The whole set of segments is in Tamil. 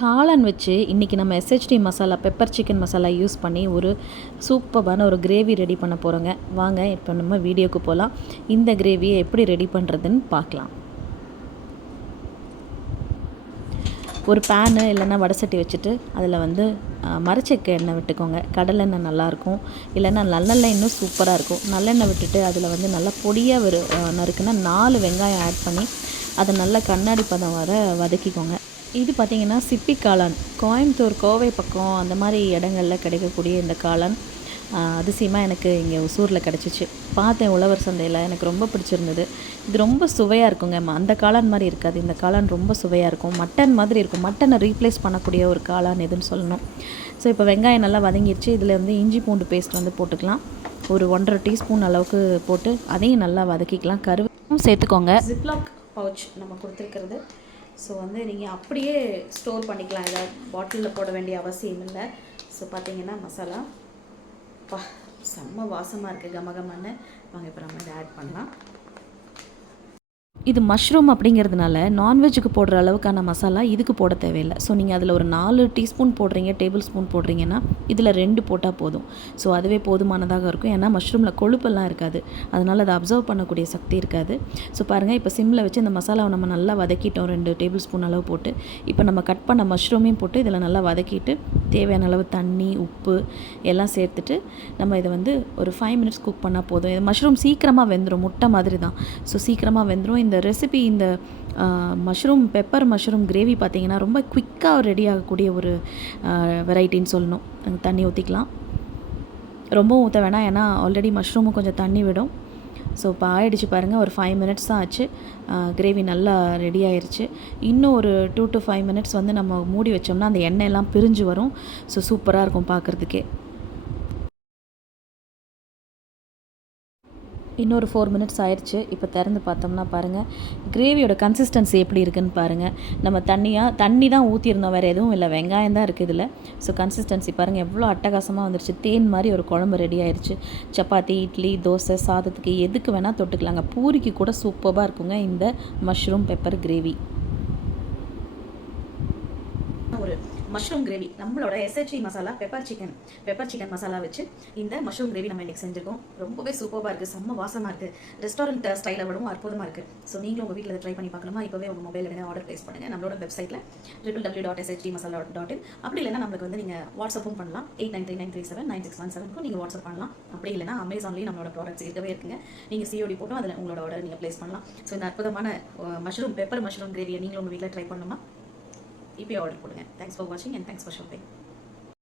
காளான் வச்சு இன்றைக்கி நம்ம SHT masala pepper chicken masala use பண்ணி ஒரு சூப்பரான ஒரு கிரேவி ரெடி பண்ண போகிறோங்க வாங்க இப்போ நம்ம வீடியோக்கு போகலாம் இந்த கிரேவியை எப்படி ரெடி பண்ணுறதுன்னு பார்க்கலாம். ஒரு பேனு இல்லைன்னா வடசட்டி வச்சுட்டு அதில் வந்து மரச்சக்க எண்ணெய் விட்டுக்கோங்க. கடலெண்ணெய் நல்லாயிருக்கும். இல்லைன்னா நல்லெண்ணெய் இன்னும் சூப்பராக இருக்கும். நல்லெண்ணெய் விட்டுட்டு அதில் வந்து நல்லா பொடியாக ஒரு நறுக்குன்னா நாலு வெங்காயம் ஆட் பண்ணி அதை நல்லா கண்ணாடி பதம் வர வதக்கிக்கோங்க. இது பார்த்திங்கன்னா சிப்பி காளான் கோயம்புத்தூர் கோவை பக்கம் அந்த மாதிரி இடங்களில் கிடைக்கக்கூடிய இந்த காளான் அதிசயமாக எனக்கு இங்கே ஒசூரில் கிடச்சிச்சு. பார்த்தேன் உழவர் சந்தையில். எனக்கு ரொம்ப பிடிச்சிருந்தது. இது ரொம்ப சுவையாக இருக்குங்க. அந்த காளான் மாதிரி இருக்காது. இந்த காளான் ரொம்ப சுவையாக இருக்கும். மட்டன் மாதிரி இருக்கும். மட்டனை ரீப்ளேஸ் பண்ணக்கூடிய ஒரு காளான் எதுன்னு சொல்லணும். ஸோ இப்போ வெங்காயம் நல்லா வதங்கிடுச்சு இதில் வந்து இஞ்சி பூண்டு பேஸ்ட் வந்து போட்டுக்கலாம். ஒரு ஒன்றரை டீஸ்பூன் அளவுக்கு போட்டு அதையும் நல்லா வதக்கிக்கலாம். கருவும் சேர்த்துக்கோங்க. ஜிப்லாக் பவுச் நம்ம கொடுத்துருக்கிறது. ஸோ வந்து நீங்கள் அப்படியே ஸ்டோர் பண்ணிக்கலாம். ஏதாவது பாட்டிலில் போட வேண்டிய அவசியம் இல்லை. ஸோ பார்த்தீங்கன்னா மசாலா. பா செம்ம வாசமாக இருக்குது கமகமான வாங்க இப்போ நம்ம இதை ஆட் பண்ணலாம். இது மஷ்ரூம் அப்படிங்கிறதுனால நான்வெஜ்ஜுக்கு போடுற அளவுக்கான மசாலா இதுக்கு போட தேவையில்லை. ஸோ நீங்கள் அதில் ஒரு நாலு டீஸ்பூன் போடுறீங்க டேபிள் ஸ்பூன் போடுறீங்கன்னா இதில் ரெண்டு போட்டால் போதும். ஸோ அதுவே போதுமானதாக இருக்கும். ஏன்னா மஷ்ரூமில் கொழுப்பெல்லாம் இருக்காது. அதனால் அதை அப்சர்வ் பண்ணக்கூடிய சக்தி இருக்காது. ஸோ பாருங்கள் இப்போ சிம்மில் வச்சு இந்த மசாலாவை நம்ம நல்லா வதக்கிட்டோம் ரெண்டு டேபிள் ஸ்பூன் அளவு போட்டு. இப்போ நம்ம கட் பண்ண மஷ்ரூமையும் போட்டு இதில் நல்லா வதக்கிட்டு தேவையான அளவு தண்ணி உப்பு எல்லாம் சேர்த்துட்டு நம்ம இதை வந்து ஒரு ஃபைவ் மினிட்ஸ் குக் பண்ணால் போதும். இது மஷ்ரூம் சீக்கிரமாக வெந்துடும் முட்டை மாதிரி தான். ஸோ சீக்கிரமாக வெந்துடும் இந்த ரெசிபி இந்த மஷ்ரூம் பெப்பர் மஷ்ரூம் கிரேவி பார்த்திங்கன்னா ரொம்ப குயிக்காக ரெடி ஆகக்கூடிய ஒரு வெரைட்டின்னு சொல்லணும். தண்ணி ஊற்றிக்கலாம் ரொம்பவும் ஊற்ற வேணாம். ஏன்னா ஆல்ரெடி மஷ்ரூமும் கொஞ்சம் தண்ணி விடும். ஸோ இப்போ ஆயிடுச்சு பாருங்கள் ஒரு ஃபைவ் மினிட்ஸ் தான் ஆச்சு. கிரேவி நல்லா ரெடி ஆயிடுச்சு இன்னும் ஒரு டூ டு ஃபைவ் மினிட்ஸ் வந்து நம்ம மூடி வச்சோம்னா அந்த எண்ணெயெல்லாம் பிரிஞ்சு வரும். ஸோ சூப்பராக இருக்கும் பார்க்குறதுக்கே. இன்னொரு ஃபோர் மினிட்ஸ் ஆயிடுச்சு இப்போ திறந்து பார்த்தோம்னா பாருங்கள் கிரேவியோட கன்சிஸ்டன்சி எப்படி இருக்குன்னு பாருங்கள் நம்ம தண்ணியாக தண்ணி தான் ஊற்றிருந்தோம் வேறு எதுவும் இல்லை. வெங்காயம் தான் இருக்குது இதில். ஸோ கன்சிஸ்டன்சி பாருங்கள் எவ்வளோ அட்டகாசமாக வந்துருச்சு. தேன் மாதிரி ஒரு குழம்பு ரெடி ஆயிடுச்சு சப்பாத்தி இட்லி தோசை சாதத்துக்கு எதுக்கு வேணால் தொட்டுக்கலாங்க. பூரிக்கு கூட சூப்பராக இருக்குங்க இந்த மஷ்ரூம் பெப்பர் கிரேவி ஒரு மஷ்ரூம் கிரேவி நம்மளோட SHC masala pepper chicken pepper chicken masala வச்சு இந்த மஷ்ரூம் கிரேவி நம்ம இன்றைக்கி செஞ்சுருக்கோம். ரொம்பவே சூப்பராக இருக்குது செம்ம வாசமாக இருக்குது ரெஸ்டாரண்ட் ஸ்டைலை விடவும் அற்புதமாக இருக்குது ஸோ நீங்களும் உங்கள் வீட்டில் ட்ரை பண்ணி பார்க்கலாமா இப்போவே உங்கள் மொபைல் வேணால் ஆர்டர் ப்ளேஸ் பண்ணுங்கள் நம்மளோட வெப்சைட்டில் triple W dot SHT masala dot in அப்படி இல்லைனா நம்மளுக்கு வந்து நீங்கள் வாட்ஸ்அப்பும் பண்ணலாம். Eight nine three nine three seven nine six one செவனுக்கும் நீங்கள் வாட்ஸ்அப் பண்ணலாம். அப்படி இல்லைனா அமேசான்லேயும் நம்மளோட ப்ராடக்ட்ஸ் இருக்கவே இருக்குங்க. நீங்கள் சிஓடி போட்டும் அதில் உங்களோட ஆர்டர் நீங்கள் ப்ளேஸ் பண்ணலாம். ஸோ இந்த அற்புதமான மஷ்ரூம் பெப்பர் மஷ்ரூம் கிரேவியை நீங்களும் உங்கள் வீட்டில் ட்ரை பண்ணணுமா? இப்போயே ஆர்டர் கொடுங்க தேங்க்ஸ் ஃபார் வாட்சிங் அண்ட் தேங்க்ஸ் ஃபார் ஷாப்பிங்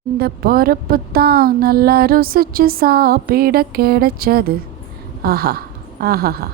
இந்த பருப்பு தான் நல்லா ருசிச்சு சாப்பிட கிடைச்சது. ஆஹா ஆஹாஹா.